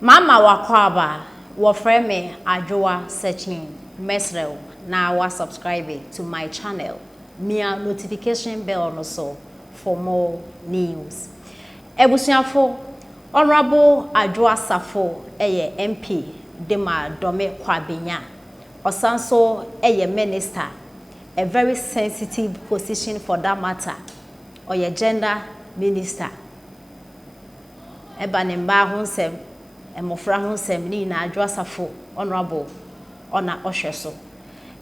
Mama wakwaba wofre me Adwoa searching mesrel na wa subscribe to my channel. Mia notification bell no so for more news. Ebusuafo Honorable Adwoa Safo eye MP Dema Dome Kwabenya. Osanso eye minister, a very sensitive position for that matter. Or your gender minister. Eba ne mba ho nsem emofra ho nsem ni na Adwoa Safo honorable ona ohweso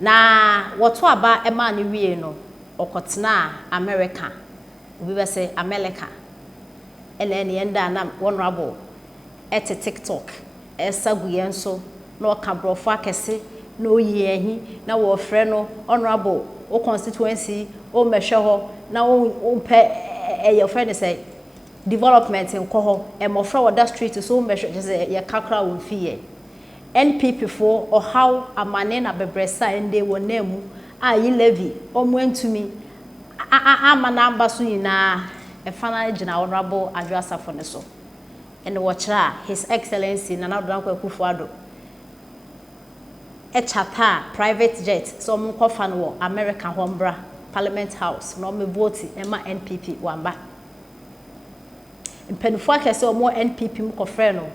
na woto aba ema ne wie no okotena America obi be say America ene ne enda na honorable et TikTok esagu yenso na okabrofo akese na oyi ahi na wo frɛ no honorable o constituency o mehwe ho na o pe your friend say development in Koho, and more from that street is so measured as a kakra will fear. NPP for or how a manena bebresa and they were name, ye levy, or went to me. I'm a number soon a final honorable Adwoa Safo so. And watch His Excellency Nana Kufuado. A chata, private jet, some coffin war, American Hombra, Parliament House, no me vote, Emma NPP, one back. Mpenufo akese omo NPP mkofre no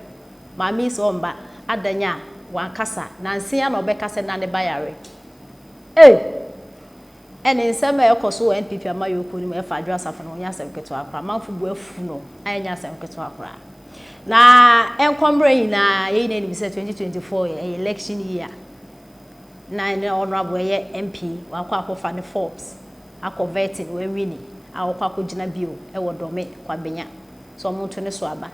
maami so mba adanya wankasa nansi ya na obekase na ne bayare ene nsema ekoso NPP amayoku ni efa Adwoa Safo no nya semketo akra manfo bu afu no anya semketo akra na enkombre yi na ye ne ni 2024 election year na ne honorable ye MP akwa ne Forbes akoverting we wini akwa akogina bio e wodome kwabenya so omuntu ne so aba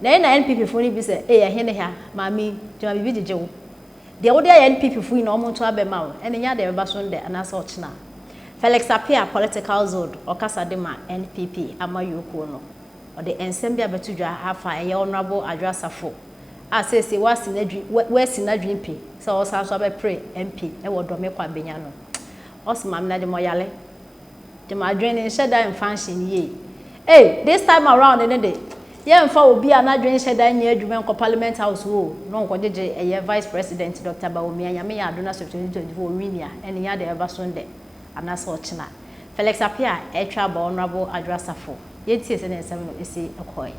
na NPP fo ni bi se hene ha maami jama bibi dijewo de wo de NPP fo na omuntu abema wo ene nya de beba so nde anasa ochina Felix Apia political zone okasa de ma NPP amayoko no o de ensem bia betudwa hafa honorable Adwoa Safo a se wasi na dwimpi so osa so be pray MP e wo do me kwa benya no osima na de moyale de ma adwene sheda function ye. Hey, this time around, yeah, for be an adjoining shed in Parliament House. No, a Vice President Dr. Baumia, Yamia, Adwoa Safo 2024 Winia, and the other ever Sunday, and that's what China. Felix Apia, a trouble honorable Adwoa Safo. Yet, yes, and 7 is a coy.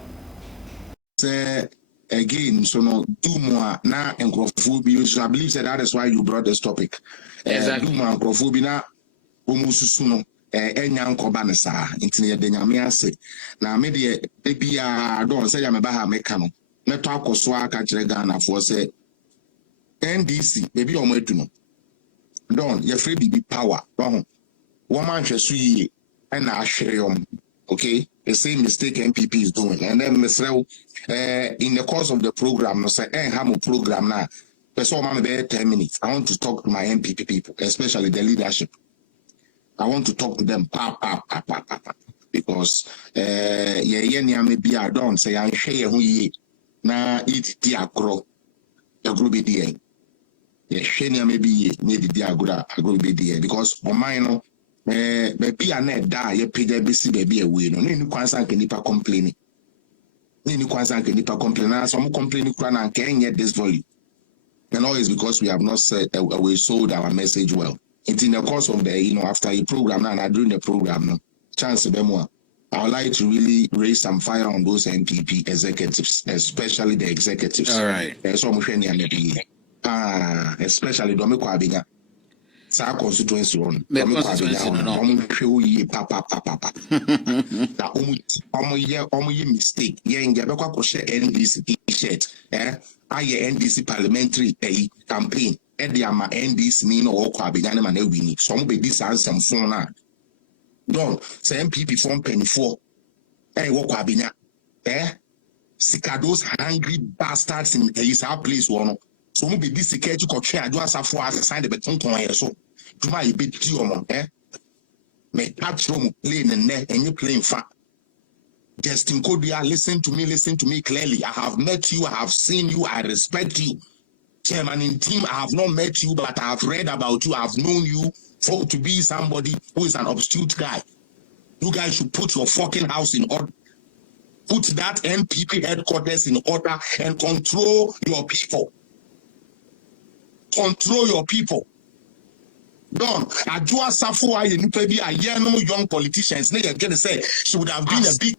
Say again, so no, do more now and Crophobia. So I believe that is why you brought this topic. Exactly. Do more Crophobia, Umusuno. Enyan kobane saa intine ye de nyame ase na me de bia don se ya me ba ha meka no meto akoso aka kire Ghana fo se NDC bebi o madu no don ye free bibi power ho wo man hweso yi e na ahwere yom. Okay, the same mistake MPP is doing, and then in the course of the program no say have a program now person man be 10 minutes. I want to talk to my MPP people, especially the leadership. I want to talk to them because yeah may be I don't say I share who ye na it diagro the group be there. Yeah, share maybe ye need the agro be there because on mine maybe I net die ye pay the BC baby away no any kwansan can nipa complaining. Any kwansan can nipa complaining some complaining and can get this volume. And always because we have not said we sold our message well. It's in the course of the, after a program and during the program, chance I would like to really raise some fire on those NPP executives, especially the executives. All right. Especially Domiko Abiga. Sa constituency on. Mistake. Yeah, in Gabako share NDC t-shirt. NDC parliamentary campaign. Ediama NDC Nino or Kwabigana and Winnie. Some be this answer so now. Don't say MPP form penny for. Kwabina. Those hungry bastards in his place one. So be this security control Adwoa Safo as a sign the beton on so. Do my bit you me touch room playing and net and you playing fat. Justin Kodia, listen to me clearly. I have met you, I have seen you, I respect you. Chairman in team, I have not met you, but I have read about you. I have known you to be somebody who is an obscure guy. You guys should put your fucking house in order. put that NPP headquarters in order and control your people. Control your people. Don, Adwoa Safo a young politicians, they are going to say she would have been a big,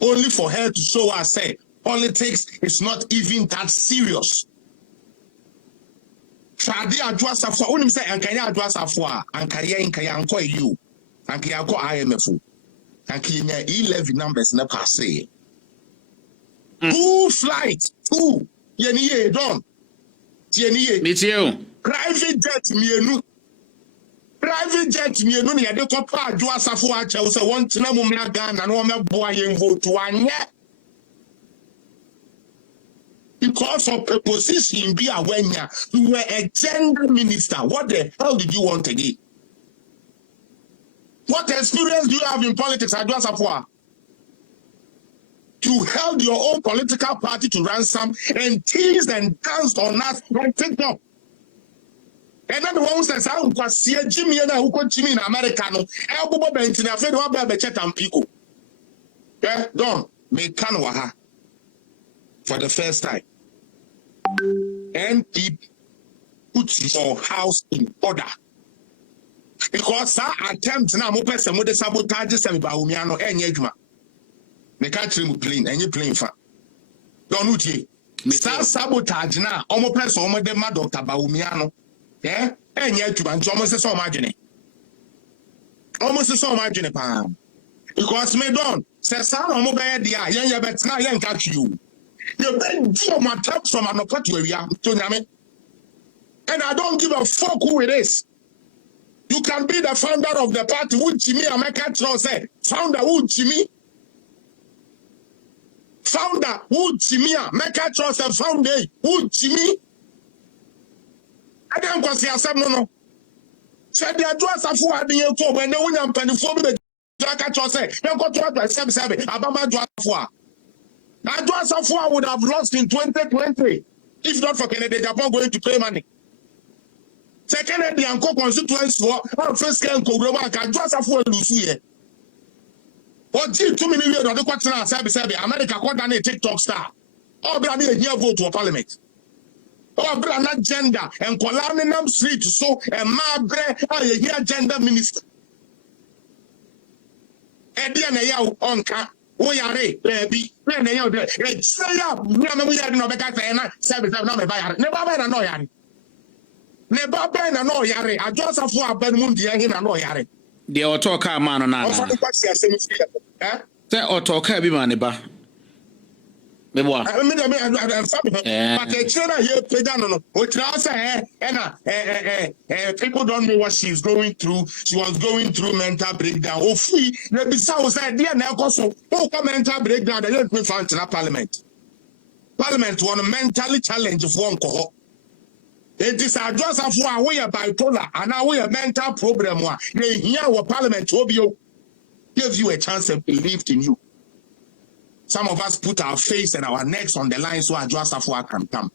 only for her to show us, say, politics is not even that serious. Tradi Adwoa Safo, only say, and Kaya Adwoa Safo, and Kaya in Kayanko you, and Kayako IMF, and Kenya 11 numbers in the passe. 2 flights, 2, Yeniye, Don, Yeniye, it's you. Private jet, mienu. Private jet, mienu, ni ade kopa Adwoa Safo a che so won tena mu mra Ghana na wo meboa yen vote anye. Because of a position be awenya, you were a gender minister. What the hell did you want again? What experience do you have in politics, Adwoa Safo? You held your own political party to ransom and teased and danced on us on TikTok. And then the one says, I was see Jimmy and who could Jimmy in America. No, Elbow Benton, I've heard a chat and people. Yeah, don't make Kanwaha for the first time. And put your house in order. Because our attempt now, more person with the sabotage and Baumiano and Yegma. They can't trim plane and you plane for. Don't you? Mr. Sabotage now, almost person, almost the mad Dr. Baumiano. Yeah, and yet to almost so imagine. Almost so imagine, Pam. Because me don't say, son, I'm over there, young, but now young catch you. You been deal my taps from an opportunity to Name. And I don't give a fuck who it is. You can be the founder of the party, who Jimmy America say, founder who Jimmy. Founder who Jimmy America say, founder who Jimmy. I don't go see yourself, no. Said the Adwoa Safo adin for when no one penifo be Jaka cho say, don't go to Abama Adwoa Safo. Adwoa Safo would have lost in 2020 if not for Canada, Japan going to pay money. Second, the Anko constituency for first can go global. Adwoa Safo lose here. What 2 million years of the question America called a TikTok star. All be a year vote to parliament. Oh, brother, gender and Kolanam Street, so a mabre, a year gender minister. Ediana Yao Onka, Oyare, baby, when they are say up, we are no better, 7 never buy a no yard. Never buy a no yard. I just have 4 Benmundi in a no yard. The Otoka man on that. The Otoka be maniba. But people don't know what she's going through. She was going through mental breakdown. Oh, free. The Bissau said, dear Nelson, oh, mental breakdown. They don't find in Parliament. Parliament want to mentally challenge for one cohort. It is a just of one way a bipolar and now we a mental problem. Here, our Parliament will give you a chance and believe in you. Some of us put our face and our necks on the line so Adwoa Safo can come.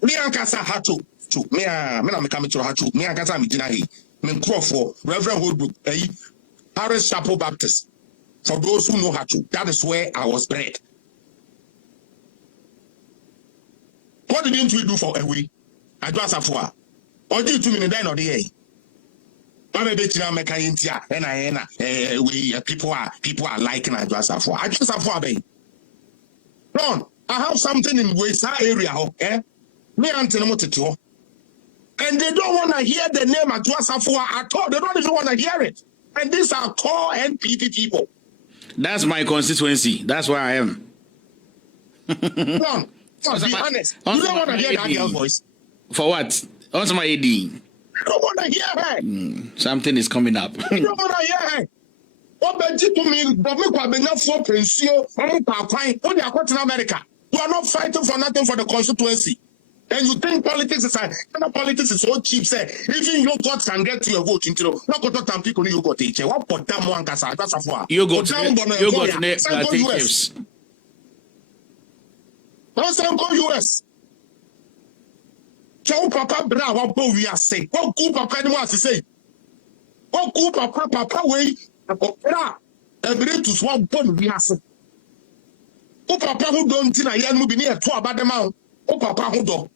Me ankasa hatu to me na me come to hatu. Me ankasa me gina hi. Me crop for Reverend Holbrook, Paris Chapel Baptist. For those who know hatu, that is where I was bred. What didn't we do for a week? Adwoa Safo. Or did 2 minutes then or the year? People are liking Adwoa Safo. Adwoa Safo be. Ron, I have something in West area, okay? Me and Tinomoto. And they don't want to hear the name Adwoa Safo at all. They don't even want to hear it. And these are core NPP people. That's my constituency. That's where I am. Ron, be honest. You don't want to hear that girl's voice. For what? What's my AD? I don't want to hear her. Something is coming up. I don't want to hear her. What to me? But me kwa benya for pension. I'm what they are in America. You are not fighting for nothing for the constituency. And you think politics is so cheap, say even your God can get to your vote into not got to people you got each. What put them one casa? That's a four. You got US. Don't go US. Chow papa bra what bo we are say. What good papa anyone to say? What good papa way bra every to swap bon we are say. O papa who don't think I am moving near to about the mount. O papa who do.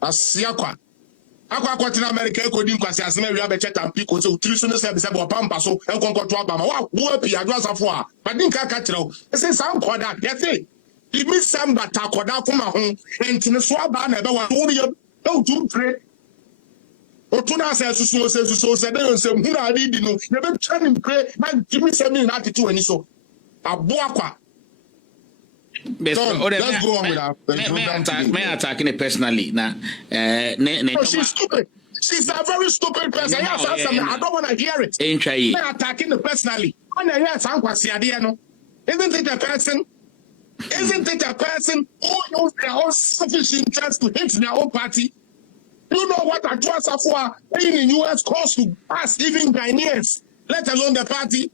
Asiakwa. Akwa in America, coding Quasias, Mary Abbott and Pico, so 3 soon service about Pampaso, and Concord to Abama. What be Adwoa, but didn't catch it. It says some quadat, yes, it means some but Takoda from my home, and to the swab never want to do pray. Otuna says so said, who are reading, never turn and pray, and give me 7 attitude and so. Adwoa. Let's go on with our may attacking it personally. Now, she's stupid. She's a very stupid person. I don't want to hear it. May attacking it personally. When I hear some Quasiadiano, isn't it a person? Isn't it a person who use their own selfish interest to hate their own party? You know what Adwoa Safo in the US cost to pass even Ghanaians, let alone the party?